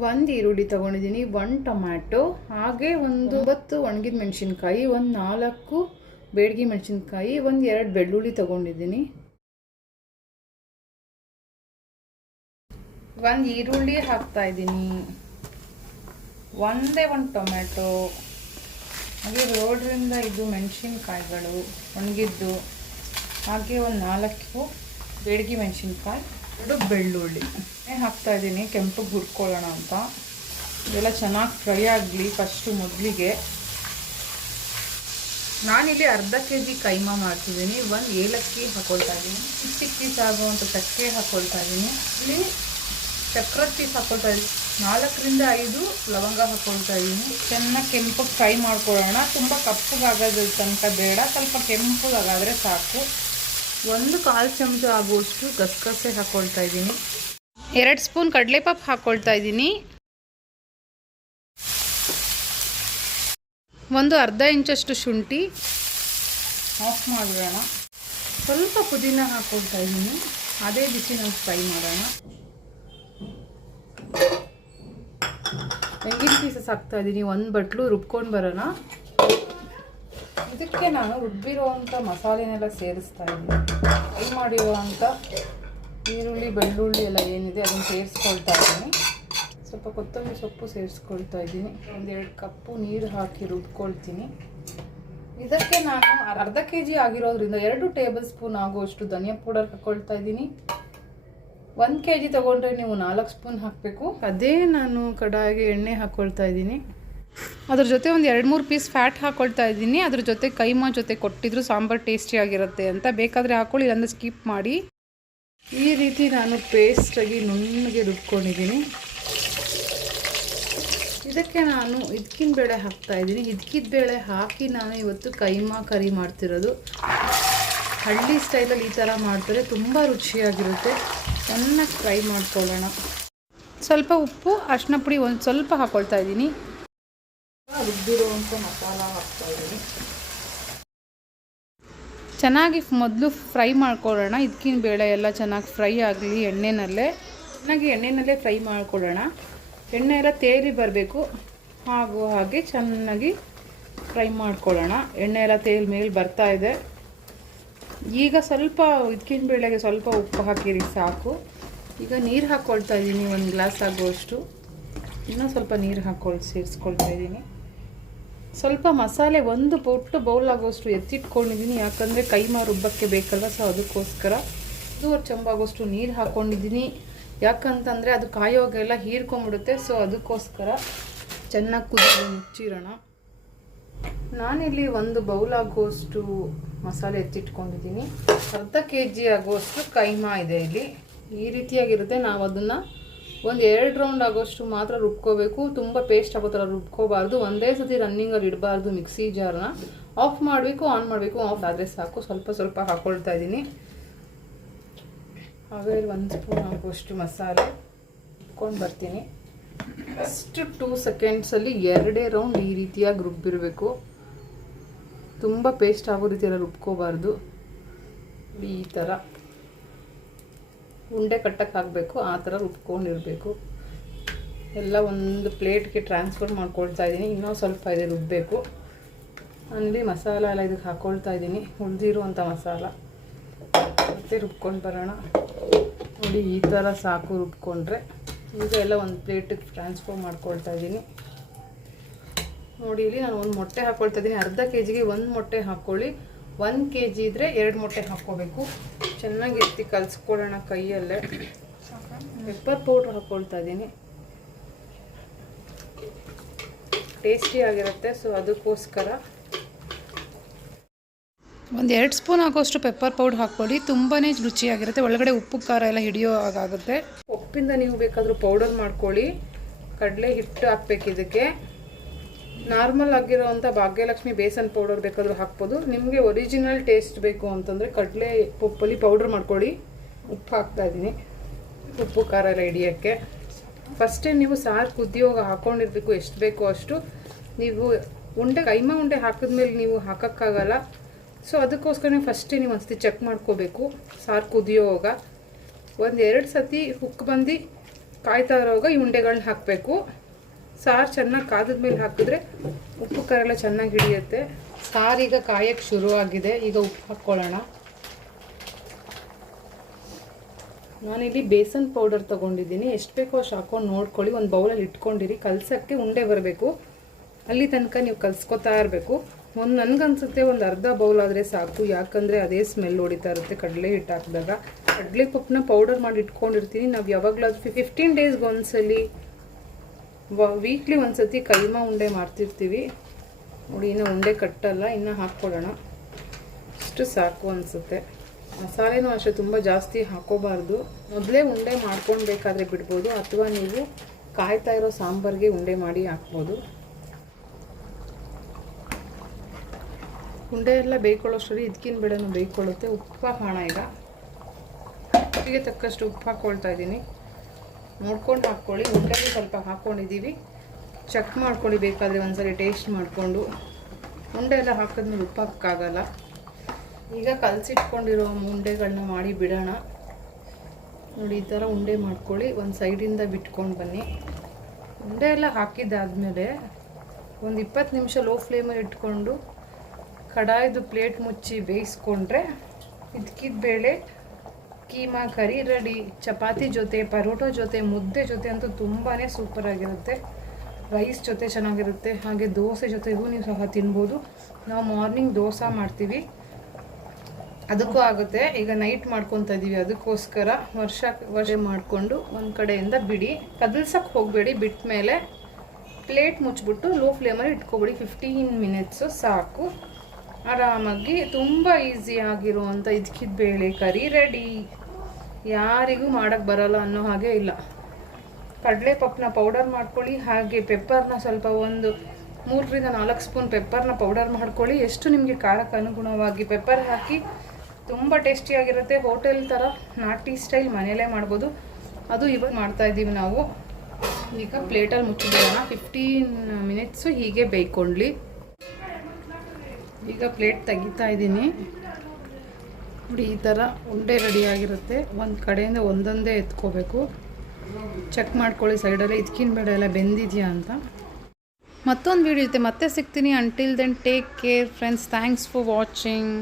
ಒಂದು ಈರುಳ್ಳಿ ತೊಗೊಂಡಿದ್ದೀನಿ, 1 ಟೊಮ್ಯಾಟೊ, ಹಾಗೆ ಒಂದು 9 ಒಣಗಿದ ಮೆಣಸಿನ್ಕಾಯಿ, ಒಂದು 4 ಬೇಡಗಿ ಮೆಣಸಿನ್ಕಾಯಿ, ಒಂದು 2 ಬೆಳ್ಳುಳ್ಳಿ ತೊಗೊಂಡಿದ್ದೀನಿ. ಒಂದು ಈರುಳ್ಳಿ ಹಾಕ್ತಾಯಿದ್ದೀನಿ, ಒಂದೇ ಒಂದು ಟೊಮ್ಯಾಟೊ, ಹಾಗೆ ರೋಡ್ರಿಂದ ಇದು ಮೆಣಸಿನ್ಕಾಯಿಗಳು ಒಣಗಿದ್ದು, ಹಾಗೆ ಒಂದು 4 ಬೇಡಗಿ ಮೆಣಸಿನ್ಕಾಯಿ, 2 ಬೆಳ್ಳುಳ್ಳಿ ಹಾಕ್ತಾಯಿದ್ದೀನಿ. ಕೆಂಪಗೆ ಹುರ್ಕೊಳ್ಳೋಣ ಅಂತ. ಇದೆಲ್ಲ ಚೆನ್ನಾಗಿ ಫ್ರೈ ಆಗಲಿ ಫಸ್ಟು. ಮೊದಲಿಗೆ ನಾನಿಲ್ಲಿ ಅರ್ಧ kg ಕೈಮಾ ಮಾಡ್ತಿದ್ದೀನಿ. 1 ಏಲಕ್ಕಿ ಹಾಕ್ಕೊಳ್ತಾ ಇದ್ದೀನಿ, ಚಿಕ್ಕ ಪೀಸ್ ಆಗುವಂಥ ಚಕ್ಕೆ ಹಾಕ್ಕೊಳ್ತಾ ಇದ್ದೀನಿ. ಇಲ್ಲಿ ಚಕ್ರದ ಪೀಸ್ ಹಾಕ್ಕೊಳ್ತಾ ಇದ್ದೀನಿ, 4ರಿಂದ 5 ಲವಂಗ ಹಾಕ್ಕೊಳ್ತಾ ಇದ್ದೀನಿ. ಚೆನ್ನಾಗಿ ಕೆಂಪಗೆ ಫ್ರೈ ಮಾಡ್ಕೊಳ್ಳೋಣ. ತುಂಬ ಕಪ್ಪಗಾಗೋದ್ರ ತನಕ ಬೇಡ, ಸ್ವಲ್ಪ ಕೆಂಪಗಾದರೆ ಸಾಕು. 1/4 ಚಮಚ ಆಗುವಷ್ಟು ಗಸಗಸೆ ಹಾಕ್ಕೊಳ್ತಾ ಇದ್ದೀನಿ. 2 ಸ್ಪೂನ್ ಕಡಲೆಪಪ್ಪು ಹಾಕ್ಕೊಳ್ತಾ ಇದ್ದೀನಿ. ಒಂದು ಅರ್ಧ ಇಂಚಷ್ಟು ಶುಂಠಿ ಆಫ್ ಮಾಡೋಣ. ಸ್ವಲ್ಪ ಪುದೀನ ಹಾಕ್ಕೊಳ್ತಾ ಇದ್ದೀನಿ, ಅದೇ ಬಿಸಿನಲ್ಲಿ ಫ್ರೈ ಮಾಡೋಣ. ತೆಂಗಿನ ಪೀಸಸ್ ಹಾಕ್ತಾ ಇದ್ದೀನಿ, 1 ಬಟ್ಲು ರುಬ್ಕೊಂಡು ಬರೋಣ. ಇದಕ್ಕೆ ನಾನು ರುಬ್ಬಿರುವಂಥ ಮಸಾಲೆನೆಲ್ಲ ಸೇರಿಸ್ತಾ ಇದ್ದೀನಿ. ಫ್ರೈ ಮಾಡಿರುವಂಥ ಈರುಳ್ಳಿ ಬೆಳ್ಳುಳ್ಳಿ ಎಲ್ಲ ಏನಿದೆ ಅದನ್ನು ಸೇರಿಸ್ಕೊಳ್ತಾ ಇದ್ದೀನಿ. ಸ್ವಲ್ಪ ಕೊತ್ತಂಬರಿ ಸೊಪ್ಪು ಸೇರಿಸ್ಕೊಳ್ತಾ ಇದ್ದೀನಿ. 1-2 ಕಪ್ಪು ನೀರು ಹಾಕಿ ರುಬ್ಕೊಳ್ತೀನಿ. ಇದಕ್ಕೆ ನಾನು ಅರ್ಧ kg ಆಗಿರೋದ್ರಿಂದ 2 ಟೇಬಲ್ ಸ್ಪೂನ್ ಆಗುವಷ್ಟು ಧನಿಯಾ ಪೌಡರ್ ಹಾಕ್ಕೊಳ್ತಾ ಇದ್ದೀನಿ. 1 kg ತೊಗೊಂಡ್ರೆ ನೀವು 4 ಸ್ಪೂನ್ ಹಾಕಬೇಕು. ಅದೇ ನಾನು ಕಡಾಯಿಗೆ ಎಣ್ಣೆ ಹಾಕ್ಕೊಳ್ತಾ ಇದ್ದೀನಿ. ಅದ್ರ ಜೊತೆ ಒಂದು 2-3 ಪೀಸ್ ಫ್ಯಾಟ್ ಹಾಕ್ಕೊಳ್ತಾ ಇದ್ದೀನಿ. ಅದ್ರ ಜೊತೆ ಕೈಮಾ ಜೊತೆ ಕೊಟ್ಟಿದ್ರು ಸಾಂಬಾರು ಟೇಸ್ಟಿಯಾಗಿರುತ್ತೆ ಅಂತ. ಬೇಕಾದರೆ ಹಾಕ್ಕೊಳ್ಳಿ, ಇಲ್ಲಾಂದರೆ ಸ್ಕಿಪ್ ಮಾಡಿ. ಈ ರೀತಿ ನಾನು ಪೇಸ್ಟಾಗಿ ನುಣ್ಣಗೆ ರುಬ್ಕೊಂಡಿದ್ದೀನಿ. ಇದಕ್ಕೆ ನಾನು ಹಿದ್ಕಿನ ಬೇಳೆ ಹಾಕ್ತಾಯಿದ್ದೀನಿ. ಹಿದ್ಕಿದ ಬೇಳೆ ಹಾಕಿ ನಾನು ಇವತ್ತು ಕೈಮಾ ಕರಿ ಮಾಡ್ತಿರೋದು. ಹಳ್ಳಿ ಸ್ಟೈಲಲ್ಲಿ ಈ ಥರ ಮಾಡ್ತಾರೆ, ತುಂಬ ರುಚಿಯಾಗಿರುತ್ತೆ. ಚೆನ್ನಾಗಿ ಫ್ರೈ ಮಾಡ್ಕೊಳ್ಳೋಣ. ಸ್ವಲ್ಪ ಉಪ್ಪು, ಅರಿಶಿನ ಪುಡಿ ಒಂದು ಸ್ವಲ್ಪ ಹಾಕ್ಕೊಳ್ತಾ ಇದ್ದೀನಿ. ರುಬ್ಬಿರುವಂಥ ಮಸಾಲ ಹಾಕ್ತಾಯಿದ್ದೀನಿ. ಚೆನ್ನಾಗಿ ಮೊದಲು ಫ್ರೈ ಮಾಡ್ಕೊಳ್ಳೋಣ. ಇದಕ್ಕಿನ ಬೇಳೆ ಎಲ್ಲ ಚೆನ್ನಾಗಿ ಫ್ರೈ ಆಗಲಿ ಎಣ್ಣೆನಲ್ಲೇ. ಚೆನ್ನಾಗಿ ಎಣ್ಣೆನಲ್ಲೇ ಫ್ರೈ ಮಾಡ್ಕೊಳ್ಳೋಣ. ಎಣ್ಣೆ ಎಲ್ಲ ತೇಲಿ ಬರಬೇಕು, ಹಾಗೆ ಚೆನ್ನಾಗಿ ಫ್ರೈ ಮಾಡ್ಕೊಳ್ಳೋಣ. ಎಣ್ಣೆ ಎಲ್ಲ ತೇಲ್ ಮೇಲೆ ಬರ್ತಾ ಇದೆ. ಈಗ ಸ್ವಲ್ಪ ಇದಕ್ಕಿನ ಬೇಳೆಗೆ ಸ್ವಲ್ಪ ಉಪ್ಪು ಹಾಕಿರಿ ಸಾಕು. ಈಗ ನೀರು ಹಾಕ್ಕೊಳ್ತಾ ಇದ್ದೀನಿ, 1 ಗ್ಲಾಸ್ ಆಗುವಷ್ಟು. ಇನ್ನೂ ಸ್ವಲ್ಪ ನೀರು ಸೇರಿಸ್ಕೊಳ್ತಾ ಇದ್ದೀನಿ. ಸ್ವಲ್ಪ ಮಸಾಲೆ 1 ಪುಟ್ಟ ಬೌಲ್ ಆಗೋಷ್ಟು ಎತ್ತಿಟ್ಕೊಂಡಿದ್ದೀನಿ, ಯಾಕಂದರೆ ಕೈಮಾ ರುಬ್ಬಕ್ಕೆ ಬೇಕಲ್ವ, ಸೊ ಅದಕ್ಕೋಸ್ಕರ. 1 ಚಮಚ ಆಗೋಷ್ಟು ನೀರು ಹಾಕ್ಕೊಂಡಿದ್ದೀನಿ. ಯಾಕಂತಂದರೆ ಅದು ಕಾಯೋಗೆಲ್ಲ ಹೀರ್ಕೊಂಬಿಡುತ್ತೆ, ಸೊ ಅದಕ್ಕೋಸ್ಕರ. ಚೆನ್ನಾಗಿ ಕುದಿದು ಮುಚ್ಚಿರೋಣ. ನಾನಿಲ್ಲಿ 1 ಬೌಲ್ ಆಗುವಷ್ಟು ಮಸಾಲೆ ಎತ್ತಿಟ್ಕೊಂಡಿದ್ದೀನಿ. ಅರ್ಧ kg ಆಗುವಷ್ಟು ಕೈಮಾ ಇದೆ ಇಲ್ಲಿ. ಈ ರೀತಿಯಾಗಿರುತ್ತೆ. ನಾವು ಅದನ್ನು 1-2 ರೌಂಡ್ ಆಗೋಷ್ಟು ಮಾತ್ರ ರುಬ್ಕೋಬೇಕು. ತುಂಬ ಪೇಸ್ಟ್ ಆಗೋ ಥರ ರುಬ್ಕೋಬಾರ್ದು. ಒಂದೇ ಸತಿ ರನ್ನಿಂಗಲ್ಲಿ ಇಡಬಾರ್ದು. ಮಿಕ್ಸಿ ಜಾರ್ನ ಆಫ್ ಮಾಡಬೇಕು, ಆನ್ ಮಾಡಬೇಕು. ಆಫ್ ಆದರೆ ಸಾಕು. ಸ್ವಲ್ಪ ಹಾಕ್ಕೊಳ್ತಾ ಇದ್ದೀನಿ. ಹಾಗೆ 1 ಸ್ಪೂನ್ ಆಗುವಷ್ಟು ಮಸಾಲೆ ಇಟ್ಕೊಂಡು ಬರ್ತೀನಿ. ಫಸ್ಟ್ 2 ಸೆಕೆಂಡ್ಸಲ್ಲಿ 2 ರೌಂಡ್ ಈ ರೀತಿಯಾಗಿ ರುಬ್ಬಿರಬೇಕು. ತುಂಬ ಪೇಸ್ಟ್ ಆಗೋ ರೀತಿಯೆಲ್ಲ ರುಬ್ಕೋಬಾರ್ದು. ಈ ಥರ ಉಂಡೆ ಕಟ್ಟಕ್ಕೆ ಹಾಕಬೇಕು, ಆ ಥರ ರುಬ್ಕೊಂಡಿರಬೇಕು. ಎಲ್ಲ ಒಂದು ಪ್ಲೇಟ್ಗೆ ಟ್ರಾನ್ಸ್ಫರ್ ಮಾಡ್ಕೊಳ್ತಾ ಇದ್ದೀನಿ. ಇನ್ನೂ ಸ್ವಲ್ಪ ಇದೆ ರುಬ್ಬಬೇಕು. ಅಲ್ಲಿ ಮಸಾಲ ಎಲ್ಲ ಇದಕ್ಕೆ ಹಾಕ್ಕೊಳ್ತಾ ಇದ್ದೀನಿ, ಉಳಿದಿರುವಂಥ ಮಸಾಲ. ಮತ್ತು ರುಬ್ಕೊಂಡು ಬರೋಣ. ನೋಡಿ, ಈ ಥರ ಸಾಕು ರುಬ್ಕೊಂಡ್ರೆ. ಈಗ ಎಲ್ಲ ಒಂದು ಪ್ಲೇಟಿಗೆ ಟ್ರಾನ್ಸ್ಫರ್ ಮಾಡ್ಕೊಳ್ತಾ ಇದ್ದೀನಿ. ನೋಡಿ, ಇಲ್ಲಿ ನಾನು 1 ಮೊಟ್ಟೆ ಹಾಕ್ಕೊಳ್ತಾ ಇದ್ದೀನಿ. ಅರ್ಧ kgಗೆ 1 ಮೊಟ್ಟೆ ಹಾಕ್ಕೊಳ್ಳಿ. 1 kg ಇದ್ದರೆ 2 ಮೊಟ್ಟೆ ಹಾಕ್ಕೋಬೇಕು. ಚೆನ್ನಾಗಿ ಎತ್ತಿ ಕಲಿಸ್ಕೊಳ್ಳೋಣ ಕೈಯಲ್ಲೇ. ಪೆಪ್ಪರ್ ಪೌಡ್ರ್ ಹಾಕ್ಕೊಳ್ತಾ ಇದ್ದೀನಿ. ಟೇಸ್ಟಿಯಾಗಿರುತ್ತೆ, ಸೊ ಅದಕ್ಕೋಸ್ಕರ. 1-2 ಸ್ಪೂನ್ ಆಗೋಷ್ಟು ಪೆಪ್ಪರ್ ಪೌಡ್ರ್ ಹಾಕ್ಕೊಳ್ಳಿ. ತುಂಬಾ ರುಚಿಯಾಗಿರುತ್ತೆ. ಒಳಗಡೆ ಉಪ್ಪು ಖಾರ ಎಲ್ಲ ಹಿಡಿಯೋ ಹಾಗಾಗುತ್ತೆ. ಉಪ್ಪಿಂದ ನೀವು ಬೇಕಾದರೂ ಪೌಡರ್ ಮಾಡ್ಕೊಳ್ಳಿ. ಕಡಲೆ ಹಿಟ್ಟು ಹಾಕ್ಬೇಕು ಇದಕ್ಕೆ. ನಾರ್ಮಲ್ ಆಗಿರೋವಂಥ ಭಾಗ್ಯಲಕ್ಷ್ಮಿ ಬೇಸನ್ ಪೌಡರ್ ಬೇಕಾದರೂ ಹಾಕ್ಬೋದು. ನಿಮಗೆ ಒರಿಜಿನಲ್ ಟೇಸ್ಟ್ ಬೇಕು ಅಂತಂದರೆ ಕಡಲೆ ಪಪ್ಪಲ್ಲಿ ಪೌಡ್ರ್ ಮಾಡ್ಕೊಳ್ಳಿ. ಉಪ್ಪು ಹಾಕ್ತಾಯಿದ್ದೀನಿ, ಉಪ್ಪು ಖಾರ ಎಲ್ಲ ಹಿಡಿಯೋಕ್ಕೆ. ಫಸ್ಟೇ ನೀವು ಸಾರು ಕುದಿಯೋಗ ಹಾಕ್ಕೊಂಡಿರ್ಬೇಕು, ಎಷ್ಟು ಬೇಕೋ ಅಷ್ಟು. ನೀವು ಕೈಮಾ ಉಂಡೆ ಹಾಕಿದ್ಮೇಲೆ ನೀವು ಹಾಕೋಕ್ಕಾಗಲ್ಲ. ಸೊ ಅದಕ್ಕೋಸ್ಕರ ಫಸ್ಟೇ ನೀವು ಒಂದು ಸತಿ ಚೆಕ್ ಮಾಡ್ಕೋಬೇಕು. ಸಾರು ಕುದಿಯೋವಾಗ 1-2 ಸತಿ ಹುಕ್ ಬಂದು ಕಾಯ್ತಾ ಇರೋವಾಗ ಈ ಉಂಡೆಗಳನ್ನ ಹಾಕಬೇಕು. ಸಾರು ಚೆನ್ನಾಗಿ ಕಾದ ಮೇಲೆ ಹಾಕಿದ್ರೆ ಉಪ್ಪು ಖಾರ ಎಲ್ಲ ಚೆನ್ನಾಗಿ ಹಿಡಿಯುತ್ತೆ. ಸಾರೀಗ ಕಾಯಕ್ಕೆ ಶುರುವಾಗಿದೆ. ಈಗ ಉಪ್ಪು ಹಾಕ್ಕೊಳ್ಳೋಣ. ನಾನಿಲ್ಲಿ ಬೇಸನ್ ಪೌಡರ್ ತೊಗೊಂಡಿದ್ದೀನಿ. ಎಷ್ಟು ಬೇಕೋ ಅಷ್ಟು ಹಾಕೊಂಡು ನೋಡ್ಕೊಳ್ಳಿ. ಒಂದು ಬೌಲಲ್ಲಿ ಇಟ್ಕೊಂಡಿರಿ. ಕಲಸೋಕ್ಕೆ ಉಂಡೆ ಬರಬೇಕು, ಅಲ್ಲಿ ತನಕ ನೀವು ಕಲಿಸ್ಕೊತಾ ಇರಬೇಕು. ನನಗನ್ಸುತ್ತೆ ಒಂದು ಅರ್ಧ ಬೌಲ್ ಆದರೆ ಸಾಕು, ಯಾಕಂದರೆ ಅದೇ ಸ್ಮೆಲ್ ಹೊಡಿತಾ ಇರುತ್ತೆ ಕಡಲೆ ಹಿಟ್ಟು ಹಾಕಿದಾಗ. ಕಡಲೆ ಪಪ್ಪನ್ನ ಪೌಡರ್ ಮಾಡಿ ಇಟ್ಕೊಂಡಿರ್ತೀನಿ. ನಾವು ಯಾವಾಗಲಾದ್ರೂ 15 ಡೇಸ್ಗೆ ಒಂದ್ಸಲಿ, ವೀಕ್ಲಿ ಒಂದ್ಸತಿ ಕೈಮಾ ಉಂಡೆ ಮಾಡ್ತಿರ್ತೀವಿ ನೋಡಿ. ಇನ್ನು ಉಂಡೆ ಕಟ್ಟಲ್ಲ, ಇನ್ನು ಹಾಕ್ಕೊಳ್ಳೋಣ. ಇಷ್ಟು ಸಾಕು ಅನಿಸುತ್ತೆ. ಮಸಾಲೆನೂ ಅಷ್ಟೇ ತುಂಬ ಜಾಸ್ತಿ ಹಾಕೋಬಾರ್ದು. ಮೊದಲೇ ಉಂಡೆ ಮಾಡ್ಕೊಳ್ಬೇಕಾದ್ರೆ ಬಿಡ್ಬೋದು, ಅಥವಾ ನೀವು ಕಾಯ್ತಾ ಇರೋ ಸಾಂಬಾರಿಗೆ ಉಂಡೆ ಮಾಡಿ ಹಾಕ್ಬೋದು. ಉಂಡೆ ಎಲ್ಲ ಬೇಯ್ಕೊಳ್ಳೋಷ್ಟರಲ್ಲಿ ಇದಕ್ಕಿನ ಬೇಳೆನೂ ಬೇಯ್ಕೊಳ್ಳುತ್ತೆ. ಉಪ್ಪು ಹಾಕೋಣ. ಈಗ ಉಪ್ಪಿಗೆ ತಕ್ಕಷ್ಟು ಉಪ್ಪು ಹಾಕ್ಕೊಳ್ತಾ ಇದ್ದೀನಿ. ನೋಡ್ಕೊಂಡು ಹಾಕ್ಕೊಳ್ಳಿ. ಉಂಡೆಗೆ ಸ್ವಲ್ಪ ಹಾಕ್ಕೊಂಡಿದ್ದೀವಿ, ಚೆಕ್ ಮಾಡ್ಕೊಳ್ಳಿ ಬೇಕಾದರೆ ಒಂದ್ಸರಿ ಟೇಸ್ಟ್ ಮಾಡಿಕೊಂಡು. ಉಂಡೆ ಎಲ್ಲ ಹಾಕಿದ್ಮೇಲೆ ಉಪ್ಪು ಹಾಕೋಕ್ಕಾಗಲ್ಲ. ಈಗ ಕಲಸಿಟ್ಕೊಂಡಿರೋ ಉಂಡೆಗಳನ್ನ ಮಾಡಿ ಬಿಡೋಣ. ನೋಡಿ, ಈ ಥರ ಉಂಡೆ ಮಾಡ್ಕೊಳ್ಳಿ. ಒಂದು ಸೈಡಿಂದ ಬಿಟ್ಕೊಂಡು ಬನ್ನಿ. ಉಂಡೆ ಎಲ್ಲ ಹಾಕಿದ್ದಾದಮೇಲೆ ಒಂದು 20 ನಿಮಿಷ ಲೋ ಫ್ಲೇಮಲ್ಲಿ ಇಟ್ಕೊಂಡು ಕಡಾಯಿದು ಪ್ಲೇಟ್ ಮುಚ್ಚಿ ಬೇಯಿಸ್ಕೊಂಡ್ರೆ ಇದಕ್ಕಿದ ಬೇಳೆ ಕೀಮಾ ಕರಿ ರೆಡಿ. ಚಪಾತಿ ಜೊತೆ, ಪರೋಟ ಜೊತೆ, ಮುದ್ದೆ ಜೊತೆ ಅಂತೂ ತುಂಬಾ ಸೂಪರಾಗಿರುತ್ತೆ. ರೈಸ್ ಜೊತೆ ಚೆನ್ನಾಗಿರುತ್ತೆ, ಹಾಗೆ ದೋಸೆ ಜೊತೆಗೂ ನೀವು ಸಹ ತಿನ್ಬೋದು. ನಾವು ಮಾರ್ನಿಂಗ್ ದೋಸೆ ಮಾಡ್ತೀವಿ, ಅದಕ್ಕೂ ಆಗುತ್ತೆ. ಈಗ ನೈಟ್ ಮಾಡ್ಕೊತಾ ಇದ್ದೀವಿ, ಅದಕ್ಕೋಸ್ಕರ ವರ್ಷ ಮಾಡಿಕೊಂಡು ಒಂದು ಕಡೆಯಿಂದ ಬಿಡಿ. ಕದಲ್ಸಕ್ಕೆ ಹೋಗಬೇಡಿ. ಬಿಟ್ಟ ಮೇಲೆ ಪ್ಲೇಟ್ ಮುಚ್ಚಿಬಿಟ್ಟು ಲೋ ಫ್ಲೇಮಲ್ಲಿ ಇಟ್ಕೊಬೇಡಿ. 15 ಮಿನಿಟ್ಸು ಸಾಕು. ಆರಾಮಾಗಿ ತುಂಬ ಈಸಿಯಾಗಿರುವಂಥ ಇದಕ್ಕಿದ ಬೇಳೆ ಕರಿ ರೆಡಿ. ಯಾರಿಗೂ ಮಾಡೋಕ್ಕೆ ಬರೋಲ್ಲ ಅನ್ನೋ ಹಾಗೆ ಇಲ್ಲ. ಕಡಲೆ ಪಪ್ಪನ್ನ ಪೌಡರ್ ಮಾಡ್ಕೊಳ್ಳಿ. ಹಾಗೆ ಪೆಪ್ಪರ್ನ ಸ್ವಲ್ಪ ಒಂದು 3 ರಿಂದ 4 ಸ್ಪೂನ್ ಪೆಪ್ಪರ್ನ ಪೌಡರ್ ಮಾಡ್ಕೊಳ್ಳಿ. ಎಷ್ಟು ನಿಮಗೆ ಖಾರಕ್ಕೆ ಅನುಗುಣವಾಗಿ ಪೆಪ್ಪರ್ ಹಾಕಿ. ತುಂಬ ಟೇಸ್ಟಿಯಾಗಿರುತ್ತೆ. ಹೋಟೆಲ್ ಥರ ನಾಟಿ ಸ್ಟೈಲ್ ಮನೆಯಲ್ಲೇ ಮಾಡ್ಬೋದು. ಅದು ಇವಾಗ ಮಾಡ್ತಾಯಿದ್ದೀವಿ ನಾವು. ಈಗ ಪ್ಲೇಟಲ್ಲಿ ಮುಚ್ಚಿಬಿಡೋಣ. 15 ಮಿನಿಟ್ಸು ಹೀಗೆ ಬೇಯ್ಕೊಳ್ಳಿ. ಈಗ ಪ್ಲೇಟ್ ತೆಗಿತಾ ಇದ್ದೀನಿ ನೋಡಿ. ಈ ಥರ ಉಂಡೆ ರೆಡಿಯಾಗಿರುತ್ತೆ. ಒಂದು ಕಡೆಯಿಂದ ಒಂದೊಂದೇ ಎತ್ಕೋಬೇಕು. ಚೆಕ್ ಮಾಡ್ಕೊಳ್ಳಿ ಸೈಡಲ್ಲಿ ಇದಕ್ಕಿನ ಬೇಡ ಎಲ್ಲ ಬೆಂದಿದೆಯಾ ಅಂತ. ಮತ್ತೊಂದು ವಿಡಿಯೋ ಇರುತ್ತೆ, ಮತ್ತೆ ಸಿಗ್ತೀನಿ. Until then take care friends. Thanks for watching.